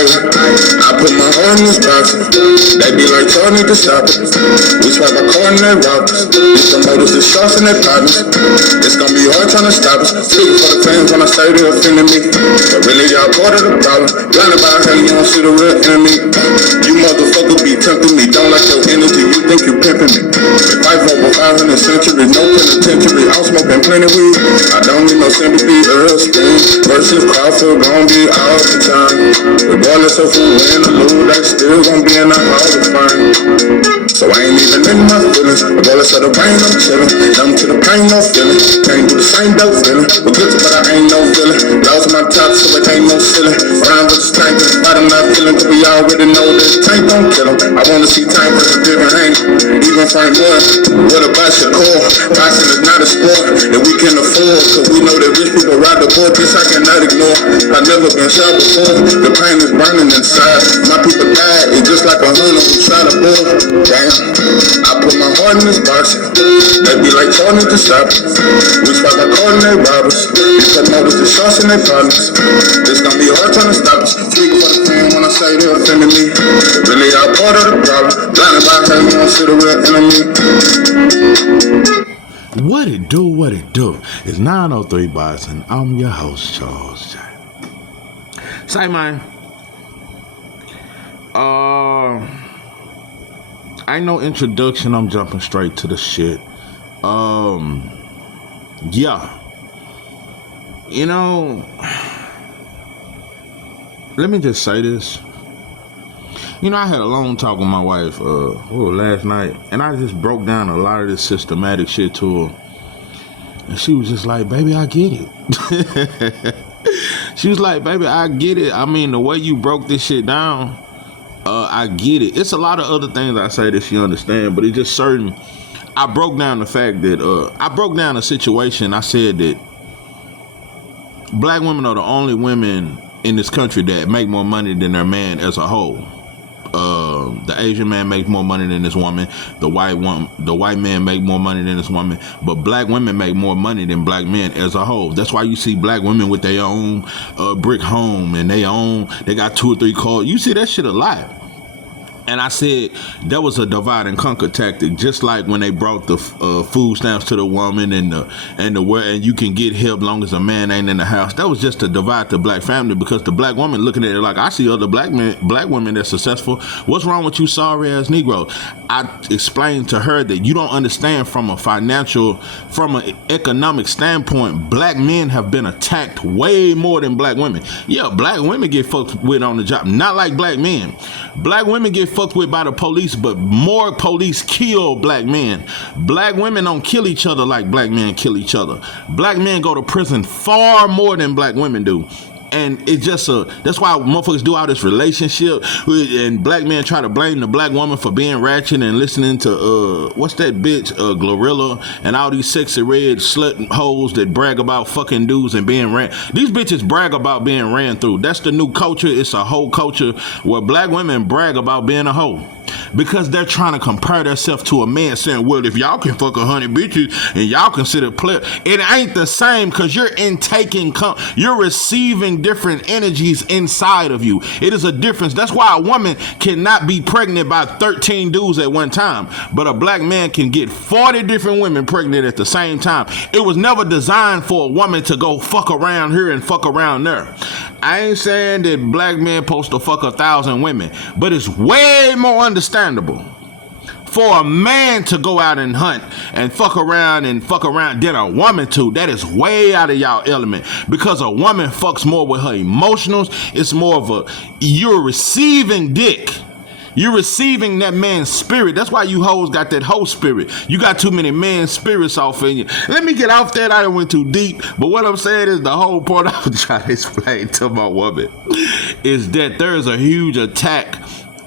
I put my heart in this box. They be like, y'all need to stop it. We swipe a car and they rob us. These promoters, the shots and they partners. It's gonna be hard trying to stop us. Speaking for the fans when I say they offended me. But really, y'all part of the problem. Blinded by how you don't see the real enemy. You motherfuckers be tempting me. Don't like your energy, you think you pimping me. If I vote for 500 centuries, no penitentiary. I'm smoking plenty weed. I don't need no sympathy, Earl Spring. Versus Crawford, gon' be all the time. Regardless of who win or lose, they still gon' be in the Hall of Fame. So I ain't even in my feelings. Regardless of the rain, I'm chillin'. Numb to the pain, no feeling. Can't do the same dope feeling. We're good, but I ain't no feeling. Lost my top, so it ain't no ceiling. Round with this tank, but I'm not feeling. Cause we already know this tank don't kill him. I wanna see tank versus different Hank. Even Frank Wood. What about Shakur? Boxing is not a sport that we can afford. Cause we know that rich people ride the board. This I cannot ignore. I've never been shot before. The pain is burning inside. My people died. It's just like a hunter who shot a bull. Damn. I put my heart in this box. They be like, y'all need to stop it. We swipe a car and they rob us. These promoters, the shots and they partners. It's gonna be hard trying to stop us. Speak for the fan when I say they offended me. But really, y'all part of the problem. Blinded by how you don't see the real enemy. What it do, what it do. It's 903 Bots and I'm your host, Charles J. Say, man. Ain't no introduction. I'm jumping straight to the shit. Yeah. You know, let me just say this. You know, I had a long talk with my wife last night, and I just broke down a lot of this systematic shit to her. And she was just like, baby, I get it. She was like, baby, I get it. I mean, the way you broke this shit down, I get it. It's a lot of other things I say that she understand, but it's just certain. I broke down the fact that, I broke down the situation. I said that black women are the only women in this country that make more money than their man as a whole. The Asian man makes more money than this woman. The white man make more money than this woman. But black women make more money than black men as a whole. That's why you see black women with their own brick home and they got 2 or 3 cars. You see that shit a lot. And I said that was a divide and conquer tactic, just like when they brought the food stamps to the woman and you can get help long as a man ain't in the house. That was just to divide the black family, because the black woman looking at it like, I see other black women that's successful. What's wrong with you sorry ass Negro? I explained to her that you don't understand from an economic standpoint, black men have been attacked way more than black women. Yeah, black women get fucked with on the job, not like black men. Black women get fucked with by the police, but more police kill black men. Black women don't kill each other like black men kill each other. Black men go to prison far more than black women do. And it's just that's why motherfuckers do all this relationship, and black men try to blame the black woman for being ratchet and listening to what's that bitch Glorilla and all these sexy red slut hoes that brag about fucking dudes and being ran. These bitches brag about being ran through. That's the new culture. It's a whole culture where black women brag about being a hoe, because they're trying to compare themselves to a man, saying, well, if y'all can fuck 100 bitches and y'all consider player, it ain't the same, because you're you're receiving different energies inside of you. It is a difference. That's why a woman cannot be pregnant by 13 dudes at one time, but a black man can get 40 different women pregnant at the same time. It was never designed for a woman to go fuck around here and fuck around there. I ain't saying that black men supposed to fuck 1,000 women, but it's way more understandable for a man to go out and hunt and fuck around than a woman to. That is way out of y'all element, because a woman fucks more with her emotionals. It's more of you're receiving dick. You're receiving that man's spirit. That's why you hoes got that hoe spirit. You got too many man spirits off in you. Let me get off that. I done went too deep. But what I'm saying is, the whole point I was trying to explain to my woman is that there is a huge attack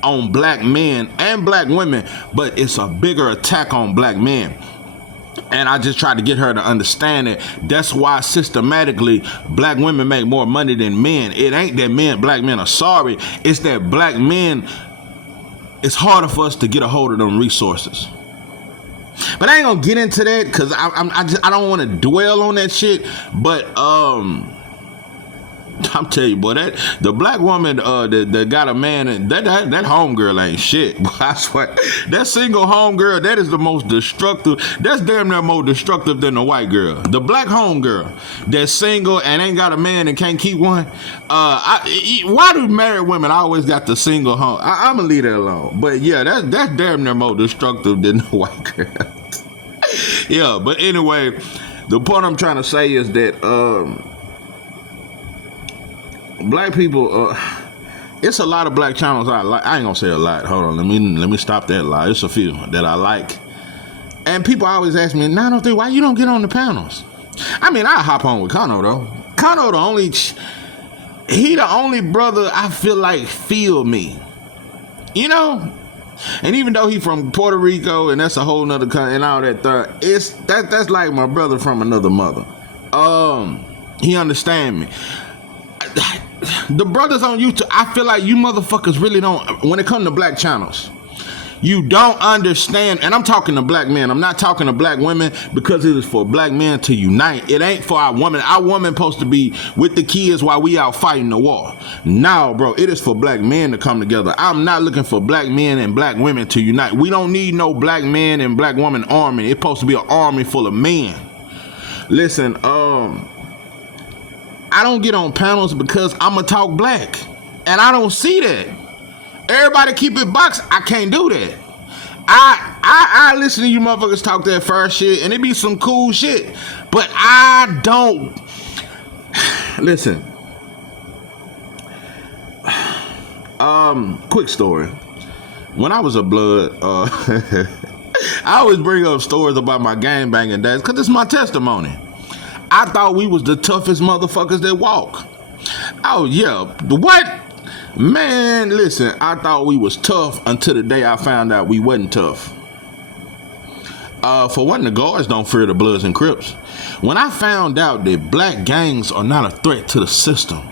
on black men and black women, but it's a bigger attack on black men. And I just tried to get her to understand it. That's why systematically black women make more money than men. It ain't that black men are sorry. It's that black men, it's harder for us to get a hold of them resources. But I ain't gonna get into that, because I don't want to dwell on that shit. But I'm telling you, boy, that the black woman that got a man, and that homegirl ain't shit. I swear, that single homegirl, that is the most destructive. That's damn near more destructive than the white girl. The black homegirl that's single and ain't got a man and can't keep one. Why do married women always got the single home? I'm gonna leave that alone. But yeah, that's damn near more destructive than the white girl. Yeah, but anyway, the point I'm trying to say is that black people, it's a lot of black channels I like. I ain't gonna say a lot. Hold on, let me stop that lie. It's a few that I like, and people always ask me, "903, why you don't get on the panels?" I mean, I hop on with Kano though. Kano he the only brother I feel like feel me, you know. And even though he from Puerto Rico and that's a whole nother country and all that that's like my brother from another mother. He understand me. The brothers on YouTube, I feel like you motherfuckers really don't, when it comes to black channels, you don't understand. And I'm talking to black men. I'm not talking to black women, because it is for black men to unite. It ain't for our women. Our women supposed to be with the kids while we out fighting the war. No, bro, it is for black men to come together. I'm not looking for black men and black women to unite. We don't need no black men and black woman army. It's supposed to be an army full of men. Listen, I don't get on panels because I'ma talk black, and I don't see that. Everybody keep it boxed. I can't do that. I listen to you motherfuckers talk that first shit, and it be some cool shit, but I don't listen. Quick story. When I was a blood, I always bring up stories about my gangbanging days because it's my testimony. I thought we was the toughest motherfuckers that walk. Oh yeah, what? Man, listen, I thought we was tough until the day I found out we wasn't tough. For one, the guards don't fear the Bloods and Crips. When I found out that black gangs are not a threat to the system,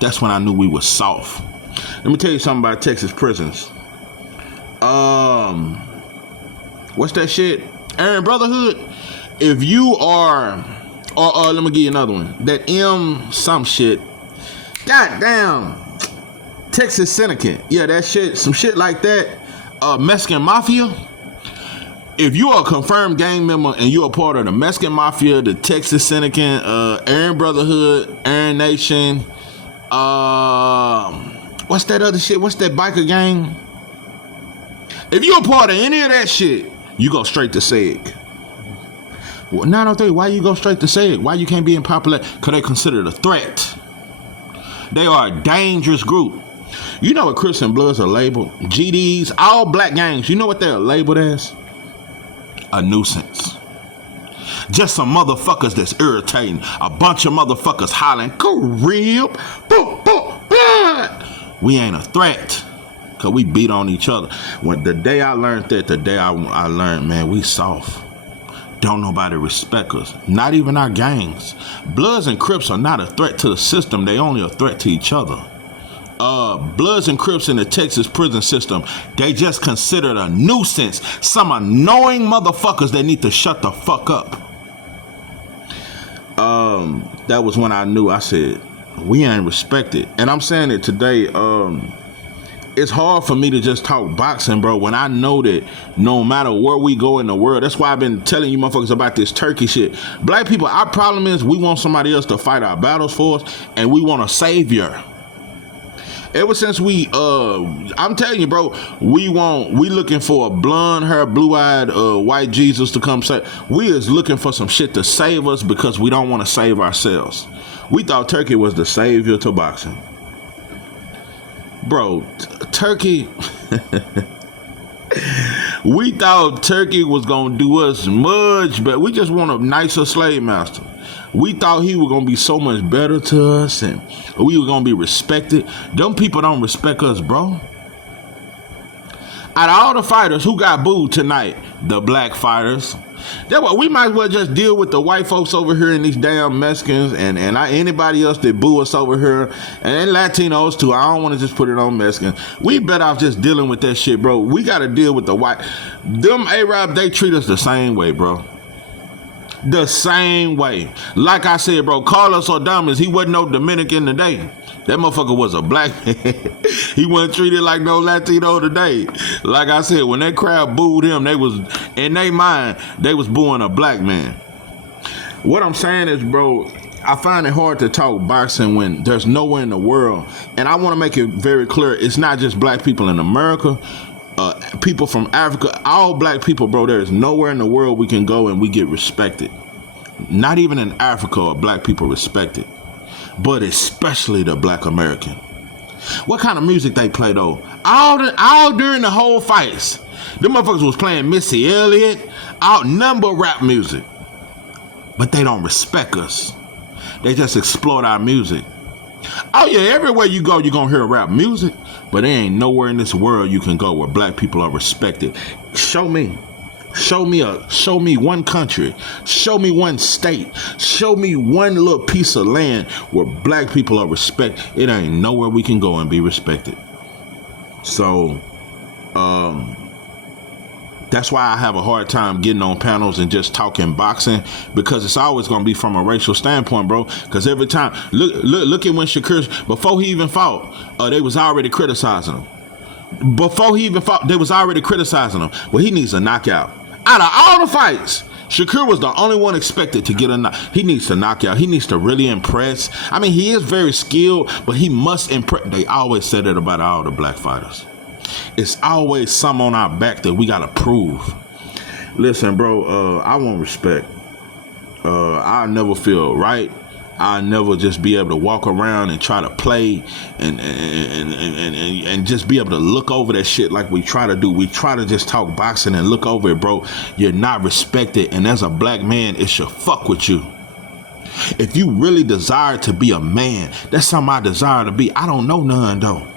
that's when I knew we was soft. Let me tell you something about Texas prisons. What's that shit? Aryan Brotherhood. If you are, or let me give you another one. That some shit. Goddamn. Texas Syndicate. Yeah, that shit. Some shit like that. Mexican Mafia. If you are a confirmed gang member and you're a part of the Mexican Mafia, the Texas Syndicate, Aryan Brotherhood, Aryan Nation, what's that other shit? What's that biker gang? If you're a part of any of that shit, you go straight to SEG. Well, 903, why you go straight to SEG? Why you can't be in popular? Because they considered a threat. They are a dangerous group. You know what Crips and Bloods are labeled? GDs, all black gangs. You know what they're labeled as? A nuisance. Just some motherfuckers that's irritating. A bunch of motherfuckers hollering, "Carib, boop, boop, blood." We ain't a threat, because we beat on each other. When the day I learned that, the day I learned, man, we soft. Don't nobody respect us. Not even our gangs. Bloods and Crips are not a threat to the system. They only a threat to each other. Bloods and Crips in the Texas prison system, they just considered a nuisance. Some annoying motherfuckers that need to shut the fuck up. That was when I knew. I said, we ain't respected. And I'm saying it today. It's hard for me to just talk boxing, bro, when I know that no matter where we go in the world, that's why I've been telling you motherfuckers about this Turkey shit. Black people, our problem is we want somebody else to fight our battles for us, and we want a savior. Ever since I'm telling you, bro, we looking for a blonde hair, blue-eyed, white Jesus to come save. We is looking for some shit to save us because we don't want to save ourselves. We thought Turkey was the savior to boxing. Bro, Turkey, we thought Turkey was going to do us much better. We just want a nicer slave master. We thought he was going to be so much better to us and we were going to be respected. Them people don't respect us, bro. Out of all the fighters, who got booed tonight? The black fighters. We might as well just deal with the white folks over here and these damn Mexicans and anybody else that boo us over here. And Latinos too. I don't want to just put it on Mexicans. We better off just dealing with that shit, bro. We got to deal with the white. Them Arabs, they treat us the same way, bro. The same way. Like I said, bro, Carlos Adames, he wasn't no Dominican today. That motherfucker was a black man. He wasn't treated like no Latino today. Like I said, when that crowd booed him, they was, in their mind, they was booing a black man. What I'm saying is, bro, I find it hard to talk boxing when there's nowhere in the world, and I want to make it very clear, it's not just black people in America, people from Africa, all black people, bro, there's nowhere in the world we can go and we get respected. Not even in Africa are black people respected, but especially the black American. What kind of music they play though? All during the whole fights, them motherfuckers was playing Missy Elliott, outnumber rap music, but they don't respect us. They just exploit our music. Oh yeah, everywhere you go, you're gonna hear rap music, but there ain't nowhere in this world you can go where black people are respected. Show me one country, show me one state, show me one little piece of land where black people are respected. It ain't nowhere we can go and be respected. So, that's why I have a hard time getting on panels and just talking boxing, because it's always going to be from a racial standpoint, bro. Because every time, look at when Shakur, before he even fought, they was already criticizing him. Before he even fought, they was already criticizing him. Well, he needs a knockout. Out of all the fights, Shakur was the only one expected to get a knock. He needs to knock out. He needs to really impress. I mean, he is very skilled, but he must impress. They always said it about all the black fighters. It's always some on our back that we gotta prove. Listen, bro, I want respect. I'll never feel right. I'll never just be able to walk around and try to play and just be able to look over that shit like we try to do. We try to just talk boxing and look over it, bro. You're not respected, and as a black man, it should fuck with you. If you really desire to be a man, that's something I desire to be. I don't know none, though.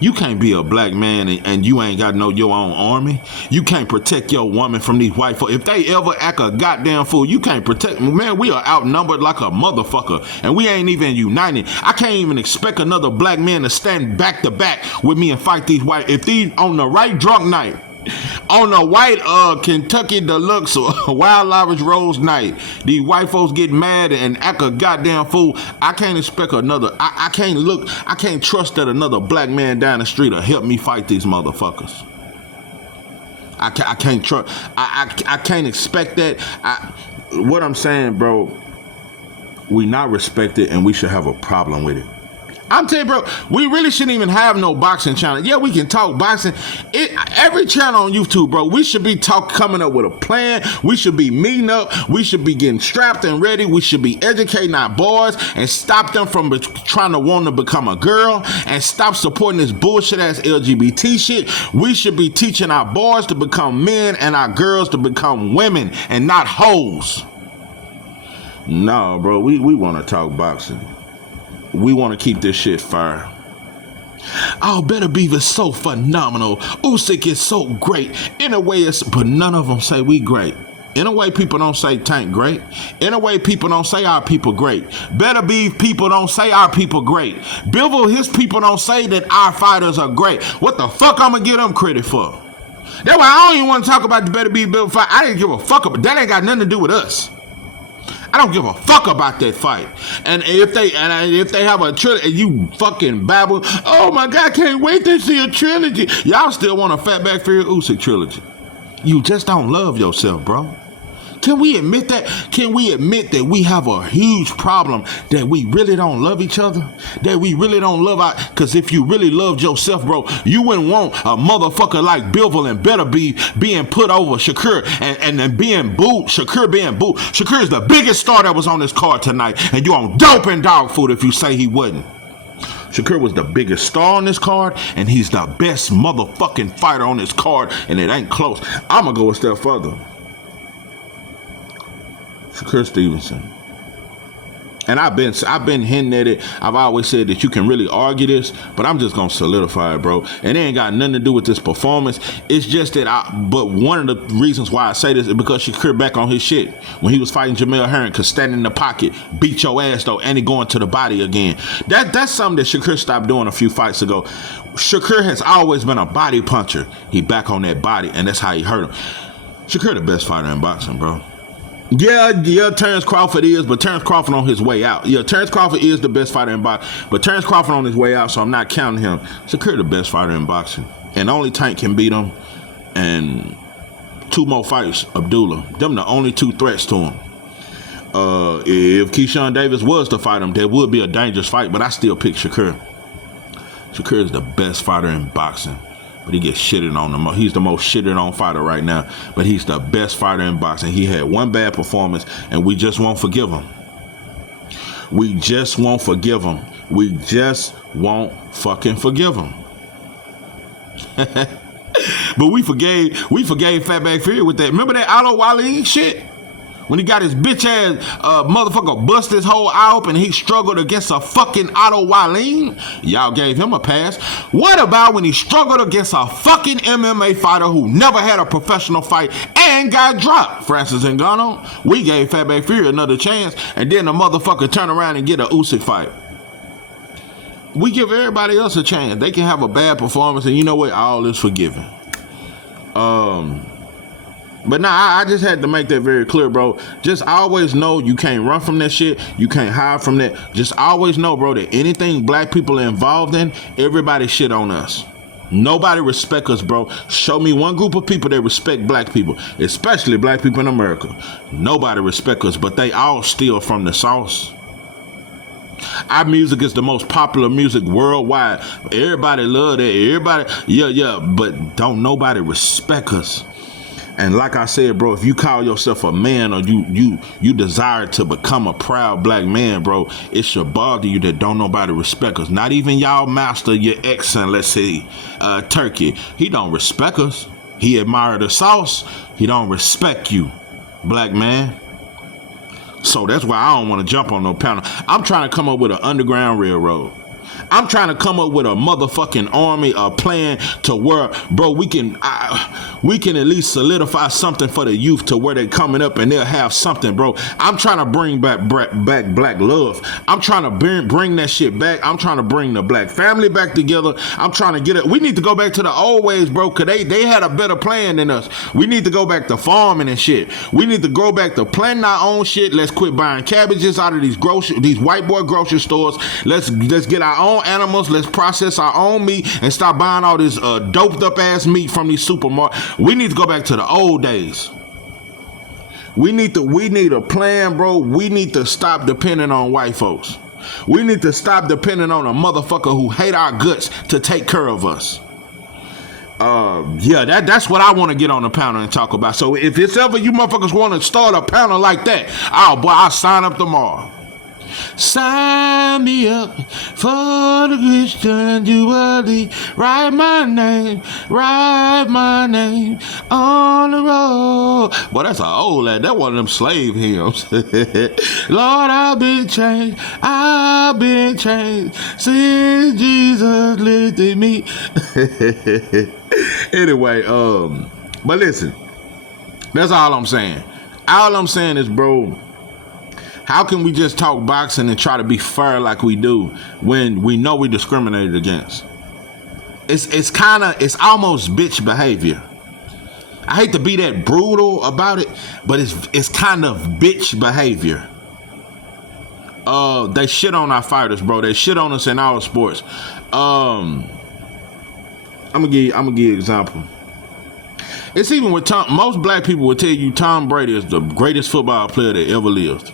You can't be a black man and you ain't got your own army. You can't protect your woman from these white folks. If they ever act a goddamn fool, you can't protect. Man, we are outnumbered like a motherfucker, and we ain't even united. I can't even expect another black man to stand back to back with me and fight these white. If these on the right drunk night, on the white Kentucky Deluxe or Wild Irish Rose night, these white folks get mad and act a goddamn fool. I can't expect another. I can't trust that another black man down the street will help me fight these motherfuckers. I can't trust. I can't expect that. What I'm saying, bro, we not respected, and we should have a problem with it. I'm telling you, bro, we really shouldn't even have no boxing channel. Yeah, we can talk boxing. Every channel on YouTube, bro, we should be coming up with a plan. We should be meeting up. We should be getting strapped and ready. We should be educating our boys and stop them from trying to want to become a girl and stop supporting this bullshit ass LGBT shit. We should be teaching our boys to become men and our girls to become women and not hoes. No, bro, we want to talk boxing. We want to keep this shit fire. Oh, Better Beef is so phenomenal. Usyk is so great. In a way, but none of them say we great. In a way, people don't say Tank great. In a way, people don't say our people great. Better Beef people don't say our people great. Bivol, his people don't say that our fighters are great. What the fuck I'm gonna give them credit for? That's why I don't even want to talk about the Better Beef Bivol fight. I didn't give a fuck about that. Ain't got nothing to do with us. I don't give a fuck about that fight. And if they have a trilogy, you fucking babble, oh my God, I can't wait to see a trilogy. Y'all still want a Fatback Fury Usyk trilogy. You just don't love yourself, bro. Can we admit that? Can we admit that we have a huge problem, that we really don't love each other? That we really don't love our... Because if you really loved yourself, bro, you wouldn't want a motherfucker like Bivol and Better Beef being put over Shakur and then being booed. Shakur being booed. Shakur is the biggest star that was on this card tonight, and you on dope and dog food if you say he wasn't. Shakur was the biggest star on this card, and he's the best motherfucking fighter on this card, and it ain't close. I'm going to go a step further. Shakur Stevenson. And I've been hinting at it. I've always said that you can really argue this, but I'm just gonna solidify it, bro. And it ain't got nothing to do with this performance. It's just that but one of the reasons why I say this is because Shakur back on his shit when he was fighting Jamel Herring, cause standing in the pocket, beat your ass though, and he going to the body again. That's something that Shakur stopped doing a few fights ago. Shakur has always been a body puncher. He back on that body, and that's how he hurt him. Shakur the best fighter in boxing, bro. Yeah, Terrence Crawford is, but Terrence Crawford on his way out. Yeah, Terrence Crawford is the best fighter in boxing, but Terrence Crawford on his way out, so I'm not counting him. Shakur the best fighter in boxing, and only Tank can beat him. And 2 more fights, Abdullah. Them the only 2 threats to him. If Keyshawn Davis was to fight him, there would be a dangerous fight, but I still pick Shakur. Shakur is the best fighter in boxing, but he gets shitted on the most. He's the most shitted on fighter right now, but he's the best fighter in boxing. He had 1 bad performance, and we just won't forgive him. We just won't forgive him. We just won't fucking forgive him. But we forgave Fatback Fury with that. Remember that Otto Wale shit? When he got his bitch ass motherfucker bust his whole eye open and he struggled against a fucking Otto Wale? Y'all gave him a pass. What about when he struggled against a fucking MMA fighter who never had a professional fight and got dropped? Francis Ngannou. We gave Fatback Fury another chance, and then the motherfucker turn around and get a Usyk fight. We give everybody else a chance. They can have a bad performance, and you know what? All is forgiven. But nah, I just had to make that very clear, bro. Just always know you can't run from that shit. You can't hide from that. Just always know, bro, that anything black people are involved in, everybody shit on us. Nobody respect us, bro. Show me one group of people that respect black people, especially black people in America. Nobody respect us, but they all steal from the sauce. Our music is the most popular music worldwide. Everybody love that. Everybody, yeah, but don't nobody respect us. And like I said, bro, if you call yourself a man or you desire to become a proud black man, bro, it should bother you that don't nobody respect us. Not even y'all master, your ex, and let's say Turkey. He don't respect us. He admire the sauce. He don't respect you, black man. So that's why I don't want to jump on no panel. I'm trying to come up with an underground railroad. I'm trying to come up with a motherfucking army, a plan to where, bro, we can at least solidify something for the youth to where they're coming up and they'll have something, bro. I'm trying to bring back black love. I'm trying to bring that shit back. I'm trying to bring the black family back together. I'm trying to get it. We need to go back to the old ways, bro, because they had a better plan than us. We need to go back to farming and shit. We need to go back to planting our own shit. Let's quit buying cabbages out of these white boy grocery stores. Let's get our own animals. Let's process our own meat and stop buying all this doped up ass meat from these supermarkets. We need to go back to the old days. We need a plan, bro. We need to stop depending on white folks. We need to stop depending on a motherfucker who hate our guts to take care of us. That's what I want to get on the panel and talk about. So if it's ever you motherfuckers want to start a panel like that, I'll sign up tomorrow. Sign me up for the Christian Jubilee. Write my name on the road. Boy, that's an old lad. That one of them slave hymns. Lord, I've been changed since Jesus lifted me. Anyway, but listen, that's all I'm saying. All I'm saying is, bro, how can we just talk boxing and try to be fair like we do when we know we discriminated against? It's almost bitch behavior. I hate to be that brutal about it, but it's kind of bitch behavior. They shit on our fighters, bro. They shit on us in our sports. I'm gonna give you an example. It's even with Tom. Most black people will tell you Tom Brady is the greatest football player that ever lived.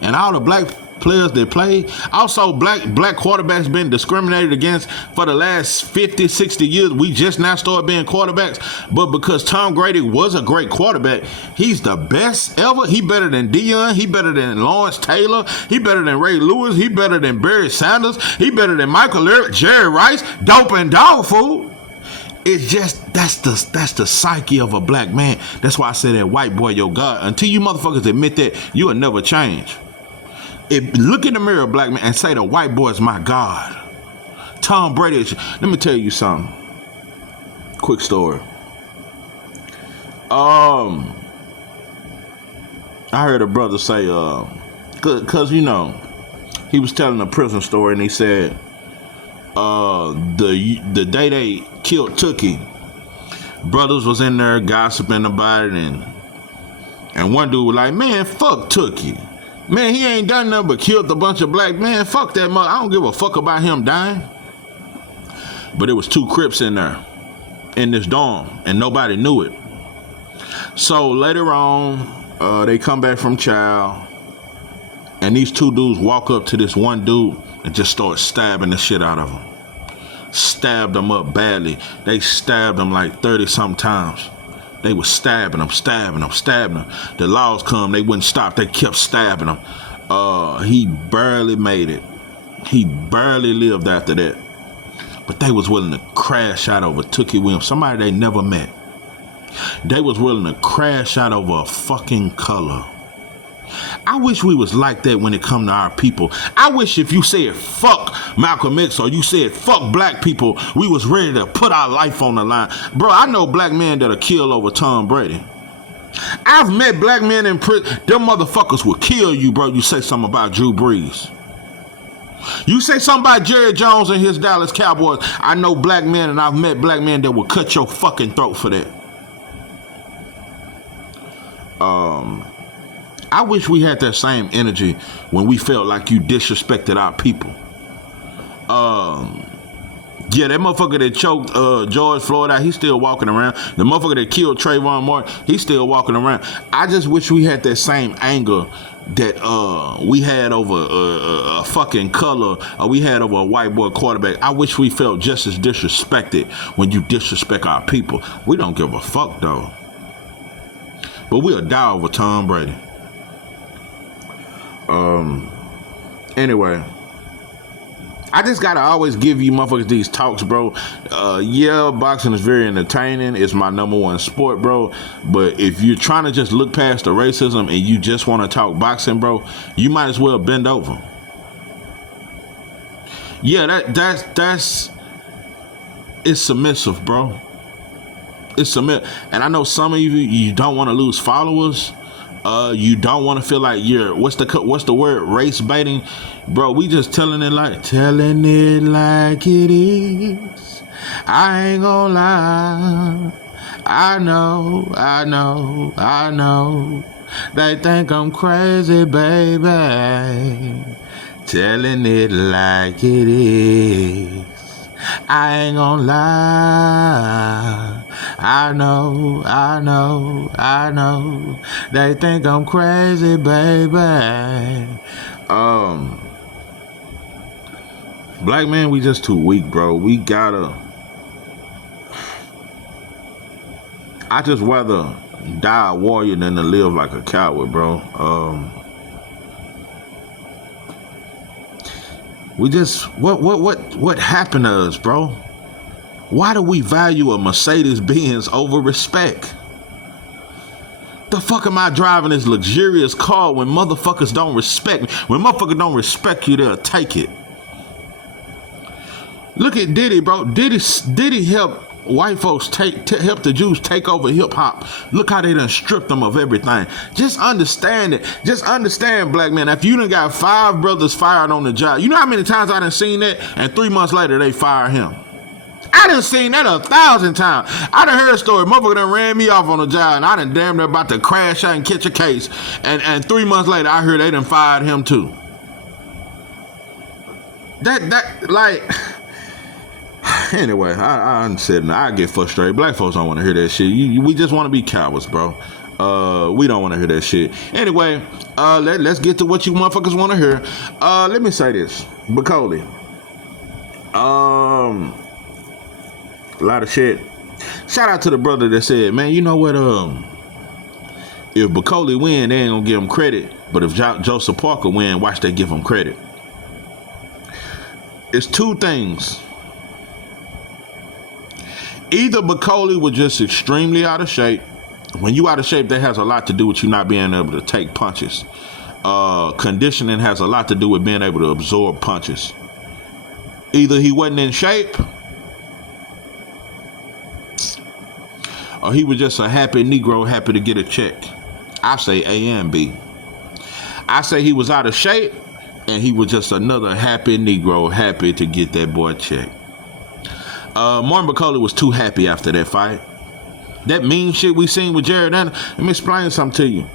And all the black players that play, also black quarterbacks been discriminated against for the last 50, 60 years. We just now started being quarterbacks. But because Tom Brady was a great quarterback, he's the best ever. He better than Deion. He better than Lawrence Taylor. He better than Ray Lewis. He better than Barry Sanders. He better than Michael Leary, Jerry Rice, dope and dog food. It's just, that's the psyche of a black man. That's why I say that white boy, your God. Until you motherfuckers admit that, you will never change. Look in the mirror, black man, and say the white boy is my God. Tom Brady is. Let me tell you something. Quick story. I heard a brother say, cause you know, he was telling a prison story and he said, the day they killed Tookie, brothers was in there gossiping about it And one dude was like, man, fuck Tookie. Man, he ain't done nothing but killed a bunch of black men. Fuck that mother. I don't give a fuck about him dying. But it was 2 Crips in there, in this dorm, and nobody knew it. So later on, they come back from chow, and these 2 dudes walk up to this one dude and just start stabbing the shit out of him. Stabbed him up badly. They stabbed him like 30-something times. They was stabbing him. The laws come, they wouldn't stop. They kept stabbing him. He barely made it. He barely lived after that. But they was willing to crash out over Tookie Williams, somebody they never met. They was willing to crash out over a fucking color. I wish we was like that when it come to our people. I wish if you said fuck Malcolm X or you said fuck black people, we was ready to put our life on the line. Bro, I know black men that'll kill over Tom Brady. I've met black men in prison. Them motherfuckers will kill you, bro. You say something about Drew Brees. You say something about Jerry Jones and his Dallas Cowboys. I know black men and I've met black men that will cut your fucking throat for that. I wish we had that same energy when we felt like you disrespected our people. Yeah, that motherfucker that choked George Floyd out, he's still walking around. The motherfucker that killed Trayvon Martin, he's still walking around. I just wish we had that same anger that we had over a fucking color, or we had over a white boy quarterback. I wish we felt just as disrespected when you disrespect our people. We don't give a fuck, though. But we'll die over Tom Brady. Anyway, I just gotta always give you motherfuckers these talks, bro. Yeah, boxing is very entertaining. It's my #1 sport, bro. But if you're trying to just look past the racism and you just want to talk boxing, bro, you might as well bend over. Yeah, that's it's submissive, bro. It's submissive, and I know some of you don't want to lose followers. You don't want to feel like you're what's the word, race baiting, bro. We just telling it like it is. I ain't gonna lie. I know. They think I'm crazy, baby. Telling it like it is. I ain't gonna lie. I know. They think I'm crazy, baby. Black man, we just too weak, bro. We gotta. I just rather die a warrior than to live like a coward, bro. We just what happened to us, bro? Why do we value a Mercedes-Benz over respect? The fuck am I driving this luxurious car when motherfuckers don't respect me? When motherfuckers don't respect you, they'll take it. Look at Diddy, bro. Diddy helped white folks help the Jews take over hip hop. Look how they done stripped them of everything. Just understand it. Just understand, black man. If you done got 5 brothers fired on the job, you know how many times I done seen that? And 3 months later, they fire him. I done seen that 1,000 times. I done heard a story. Motherfucker done ran me off on the job, and I done damn near about to crash out and catch a case. And 3 months later, I heard they done fired him too. Anyway, I'm sitting. I get frustrated. Black folks don't want to hear that shit. We just want to be cowards, bro. We don't want to hear that shit. Anyway, let's get to what you motherfuckers want to hear. Let me say this, Bacoli. A lot of shit. Shout out to the brother that said, man, you know what? If Bacoli win, they ain't gonna give him credit. But if Joseph Parker win, watch they give him credit. It's 2 things. Either Bacoli was just extremely out of shape. When you out of shape, that has a lot to do with you not being able to take punches. Conditioning has a lot to do with being able to absorb punches. Either he wasn't in shape, or he was just a happy Negro, happy to get a check. I say A and B. I say he was out of shape, and he was just another happy Negro, happy to get that boy check. Martin Bacoli was too happy after that fight. That mean shit we seen with Jared Anderson. Let me explain something to you.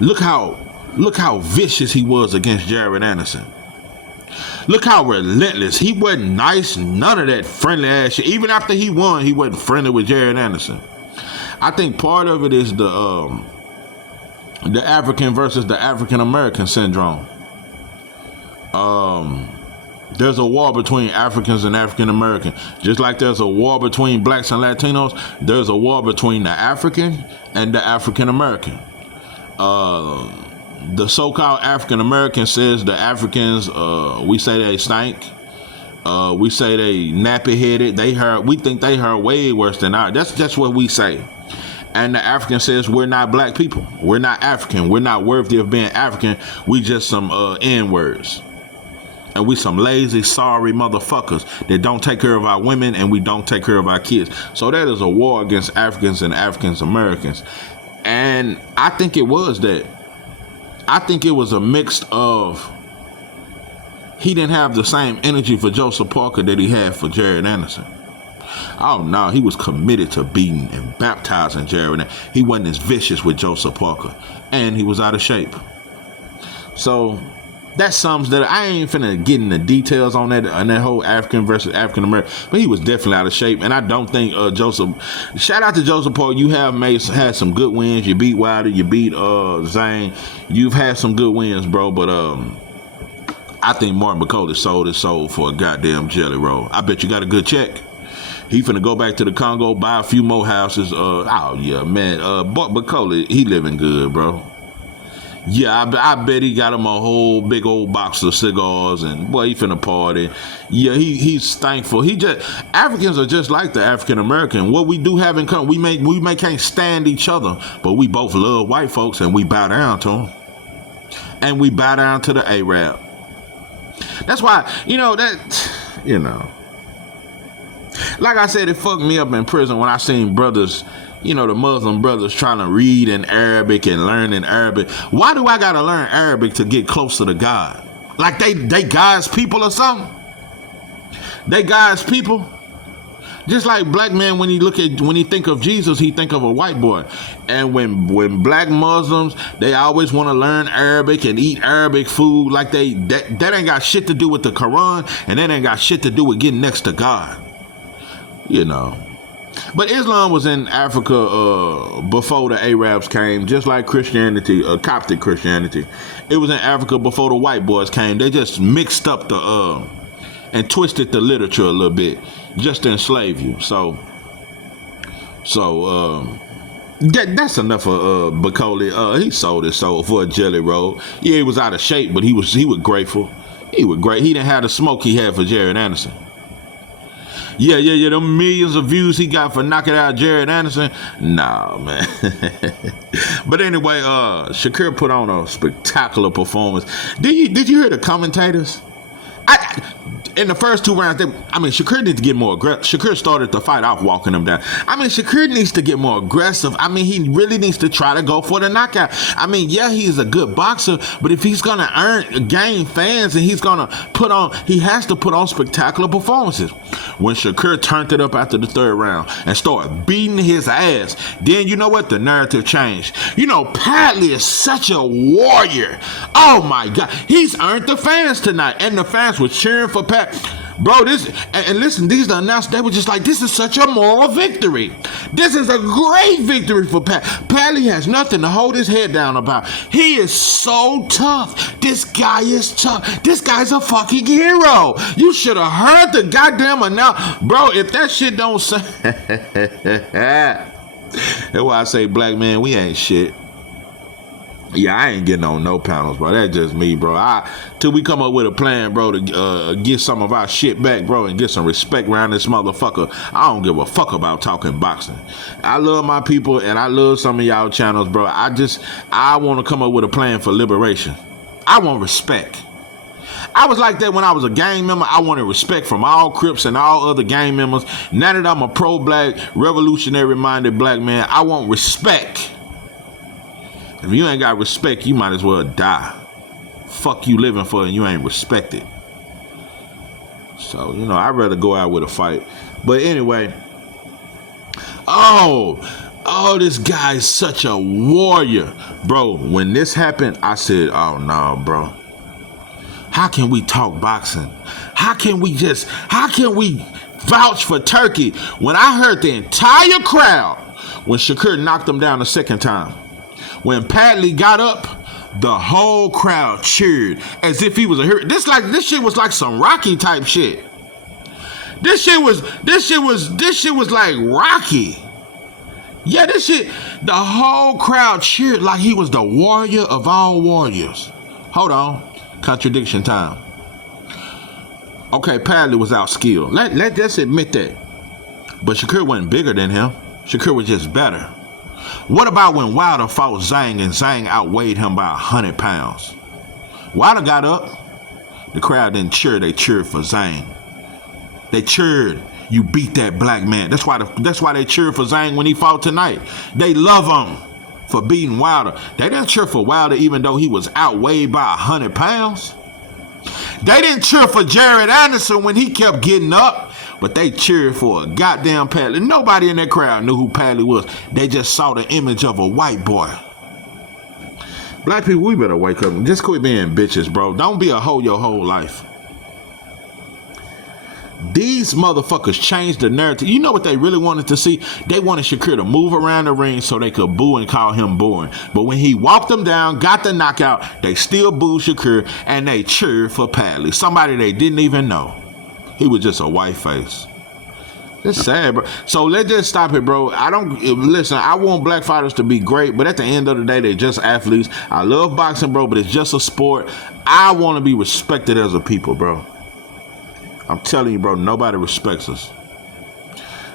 Look how vicious he was against Jared Anderson. Look how relentless. He wasn't nice, none of that friendly ass shit. Even after he won, he wasn't friendly with Jared Anderson. I think part of it is the African versus the African American syndrome. There's a war between Africans and African Americans. Just like there's a war between blacks and Latinos, there's a war between the African and the African American. The so-called African American says the Africans, we say they stank. We say they nappy headed. We think they heard way worse than ours. That's just what we say. And the African says we're not black people. We're not African. We're not worthy of being African. We just some N-words. And we some lazy, sorry motherfuckers that don't take care of our women and we don't take care of our kids. So that is a war against Africans and African Americans. And I think it was that. I think it was a mix of he didn't have the same energy for Joseph Parker that he had for Jared Anderson. Oh no, he was committed to beating and baptizing Jared. He wasn't as vicious with Joseph Parker. And he was out of shape. So that sums that. I ain't finna get into details on that whole African versus African American, but he was definitely out of shape. And I don't think Joseph. Shout out to Joseph Parker. You have had some good wins. You beat Wilder. You beat Zane. You've had some good wins, bro. But I think Martin McCauley sold his soul for a goddamn jelly roll. I bet you got a good check. He finna go back to the Congo, buy a few more houses. Oh yeah, man. McCauley, he living good, bro. Yeah, I bet he got him a whole big old box of cigars and boy, he finna party. Yeah, he's thankful. Africans are just like the African American. What we do have in common, we may can't stand each other, but we both love white folks and we bow down to them. And we bow down to the Arab. That's why, like I said, it fucked me up in prison when I seen brothers, the Muslim brothers trying to read in Arabic and learn in Arabic. Why do I gotta learn Arabic to get closer to God? Like they God's people or something? They God's people? Just like black man, when he think of Jesus, he think of a white boy. And when black Muslims, they always want to learn Arabic and eat Arabic food, like that ain't got shit to do with the Quran, and that ain't got shit to do with getting next to God. But Islam was in Africa before the Arabs came, just like Christianity, Coptic Christianity. It was in Africa before the white boys came. They just mixed up and twisted the literature a little bit, just to enslave you. So that's enough of Bacolli. He sold his soul for a jelly roll. Yeah, he was out of shape, but he was grateful. He was great. He didn't have the smoke he had for Jared Anderson. Yeah, them millions of views he got for knocking out Jared Anderson. Nah, man. But anyway, Shakur put on a spectacular performance. Did you hear the commentators? In the first two rounds, Shakur needs to get more aggressive. Shakur started the fight off walking him down. Shakur needs to get more aggressive. He really needs to try to go for the knockout. Yeah, he's a good boxer, but if he's gonna gain fans and he has to put on spectacular performances. When Shakur turned it up after the third round and started beating his ass, then you know what? The narrative changed. Padley is such a warrior. Oh my God, he's earned the fans tonight, and the fans were cheering for Pat. Bro, listen, these are announced. They were just like, this is such a moral victory. This is a great victory for Pat. Padley has nothing to hold his head down about. He is so tough. This guy is tough. This guy's a fucking hero. You should have heard the goddamn announcement. Bro, if that shit don't say... That's why I say, black man, we ain't shit. Yeah, I ain't getting on no panels, bro. That's just me, bro. Till we come up with a plan, bro, to get some of our shit back, bro, and get some respect around this motherfucker. I don't give a fuck about talking boxing. I love my people, and I love some of y'all channels, bro. I want to come up with a plan for liberation. I want respect. I was like that when I was a gang member. I wanted respect from all Crips and all other gang members. Now that I'm a pro-black, revolutionary-minded black man, I want respect. If you ain't got respect, you might as well die. Fuck you living for and you ain't respected. So, I'd rather go out with a fight. But anyway. Oh, this guy is such a warrior. Bro, when this happened, I said, oh no, bro. How can we talk boxing? How can we vouch for Turkey when I heard the entire crowd when Shakur knocked him down the second time? When Padley got up, the whole crowd cheered as if he was a hero. This shit was like some Rocky type shit. This shit was like Rocky. Yeah, this shit, the whole crowd cheered like he was the warrior of all warriors. Hold on. Contradiction time. Okay, Padley was outskilled. Let's admit that. But Shakur wasn't bigger than him. Shakur was just better. What about when Wilder fought Zhang and Zhang outweighed him by 100 pounds? Wilder got up. The crowd didn't cheer. They cheered for Zhang. They cheered. You beat that black man. That's why they cheered for Zhang when he fought tonight. They love him for beating Wilder. They didn't cheer for Wilder even though he was outweighed by 100 pounds. They didn't cheer for Jared Anderson when he kept getting up, but they cheered for a goddamn Padley. Nobody in that crowd knew who Padley was. They just saw the image of a white boy. Black people, we better wake up. Just quit being bitches, bro. Don't be a hoe your whole life. These motherfuckers changed the narrative. You know what they really wanted to see? They wanted Shakur to move around the ring so they could boo and call him boring. But when he walked them down, got the knockout, they still booed Shakur and they cheered for Padley. Somebody they didn't even know. He was just a white face. It's sad, bro. So let's just stop it, bro. I want black fighters to be great, but at the end of the day, they're just athletes. I love boxing, bro, but it's just a sport. I want to be respected as a people, bro. I'm telling you, bro, nobody respects us.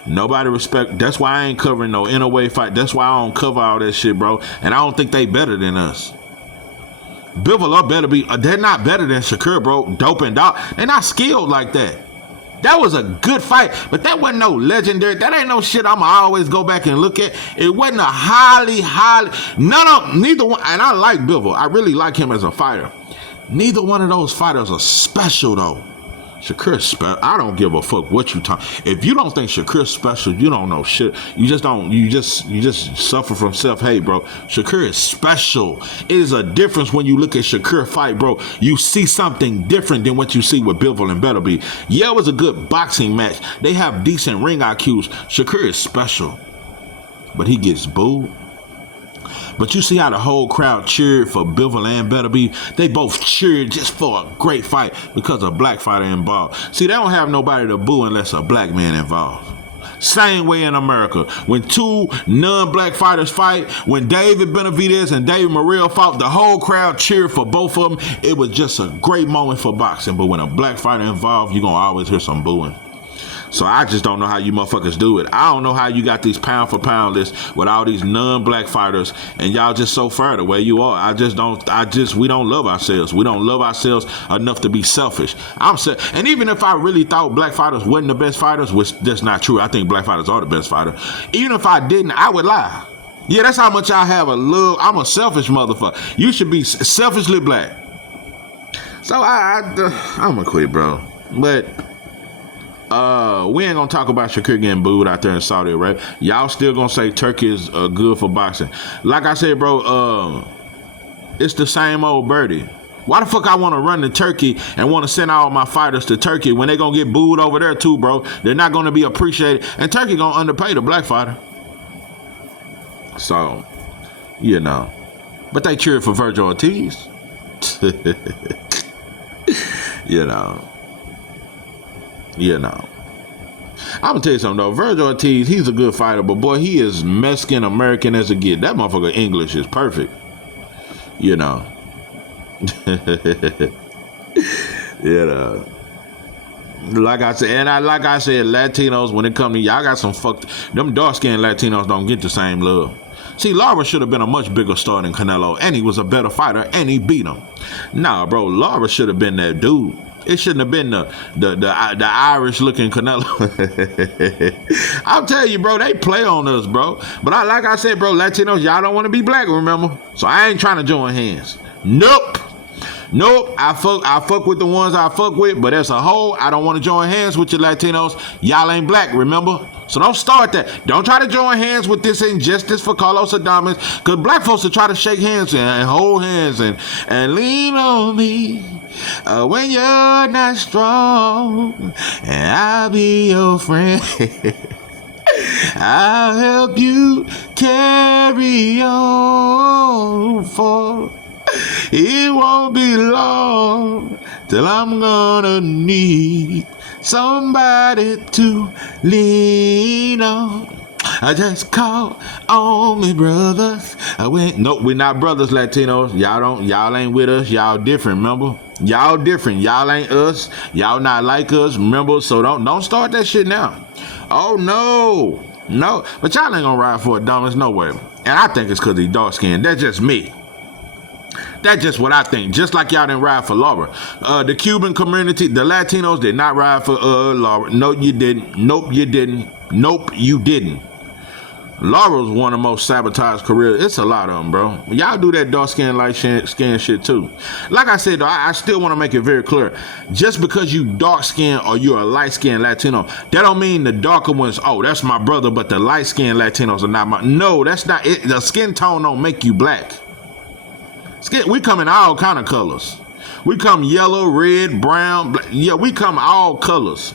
That's why I ain't covering no inner fight. That's why I don't cover all that shit, bro. And I don't think they better than us. Bivol they're not better than Shakur, bro. Dope and dog. They're not skilled like that. That was a good fight, but that wasn't no legendary. That ain't no shit I'ma always go back and look at. It wasn't a neither one. And I like Bivol. I really like him as a fighter. Neither one of those fighters are special though. Shakur's special. I don't give a fuck what you talk. If you don't think Shakur's special, you don't know shit. You just suffer from self-hate, bro. Shakur is special. It is a difference when you look at Shakur fight, bro. You see something different than what you see with Bivol and Beterbiev. Yeah, it was a good boxing match. They have decent ring IQs. Shakur is special. But he gets booed. But you see how the whole crowd cheered for Bivol and Beterbiev. They both cheered just for a great fight because a black fighter involved. See, they don't have nobody to boo unless a black man involved. Same way in America. When two non-black fighters fight, when David Benavidez and David Morrell fought, the whole crowd cheered for both of them. It was just a great moment for boxing. But when a black fighter involved, you're going to always hear some booing. So I just don't know how you motherfuckers do it. I don't know how you got these pound for pound lists with all these non-black fighters and y'all just so fair the way you are. We don't love ourselves. We don't love ourselves enough to be selfish. And even if I really thought black fighters wasn't the best fighters, which that's not true. I think black fighters are the best fighters. Even if I didn't, I would lie. Yeah, that's how much I have a love. I'm a selfish motherfucker. You should be selfishly black. So I'm gonna quit, bro. But we ain't gonna talk about Shakur getting booed out there in Saudi Arabia. Y'all still gonna say Turkey is good for boxing. Like I said, bro, it's the same old birdie. Why the fuck I want to run to Turkey and want to send all my fighters to Turkey when they gonna get booed over there too, bro? They're not gonna be appreciated, and Turkey gonna underpay the black fighter. So, but they cheered for Virgil Ortiz. I'm gonna tell you something though. Virgil Ortiz, he's a good fighter, but boy, he is Mexican American as a get. That motherfucker English is perfect. Like I said, Latinos, when it come to y'all got some them dark skinned Latinos don't get the same love. See, Lara should have been a much bigger star than Canelo, and he was a better fighter, and he beat him. Nah, bro, Lara should have been that dude. It shouldn't have been the Irish looking Canelo. I'll tell you, bro, they play on us, bro. But like I said, bro, Latinos, y'all don't want to be black, remember? So I ain't trying to join hands. Nope. Nope, I fuck with the ones I fuck with, but as a whole, I don't want to join hands with you Latinos. Y'all ain't black, remember? So don't start that. Don't try to join hands with this injustice for Carlos Adames, because black folks will try to shake hands and hold hands and lean on me when you're not strong, and I'll be your friend. I'll help you carry on, for it won't be long till I'm gonna need somebody to lean on. I just call on me, brothers. Nope, we're not brothers, Latinos. Y'all ain't with us. Y'all different, remember? Y'all different. Y'all ain't us. Y'all not like us, remember? So don't start that shit now. Oh no, but y'all ain't gonna ride for Adames, no way. And I think it's because he's dark skinned. That's just me. That's just what I think. Just like y'all didn't ride for Laura. The Cuban community, the Latinos did not ride for Laura. No, you didn't. Nope, you didn't. Nope, you didn't. Laura's one of the most sabotaged careers. It's a lot of them, bro. Y'all do that dark skin, light skin shit too. Like I said, though, I still want to make it very clear. Just because you dark skin or you're a light skinned Latino, that don't mean the darker ones, oh, that's my brother, but the light skinned Latinos are not my. No, that's not it. The skin tone don't make you black. We come in all kind of colors. We come yellow, red, brown, black. Yeah, we come all colors.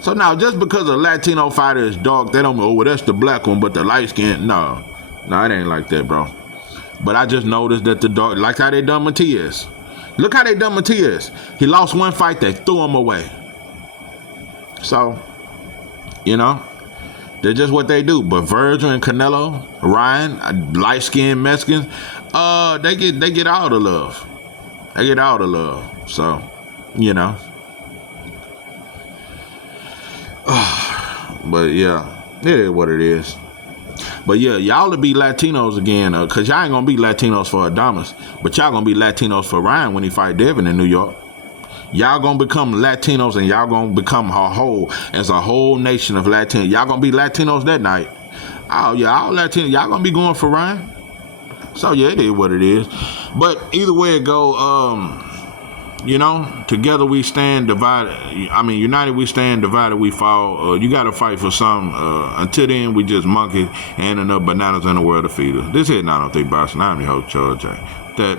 So now, just because a Latino fighter is dark, they don't go, oh, well, that's the black one, but the light skin, no, it ain't like that, bro. But I just noticed that the dark, like how they done Matias. Look how they done Matias. He lost one fight, they threw him away. So, they're just what they do. But Virgil and Canelo, Ryan, light-skinned Mexicans, they get all the love. They get all the love. So, But yeah, it is what it is. But yeah, y'all will be Latinos again, because y'all ain't going to be Latinos for Adames, but y'all going to be Latinos for Ryan when he fight Devin in New York. Y'all going to become Latinos, and y'all going to become as a whole nation of Latinos. Y'all going to be Latinos that night. Oh yeah, all Latinos, y'all going to be going for Ryan. So yeah, it is what it is. But either way it go, together we stand, united we stand, divided we fall. You got to fight for something. Until then, we just monkeys and enough bananas in the world to feed us. This is 903 Boston. I'm your host, George. That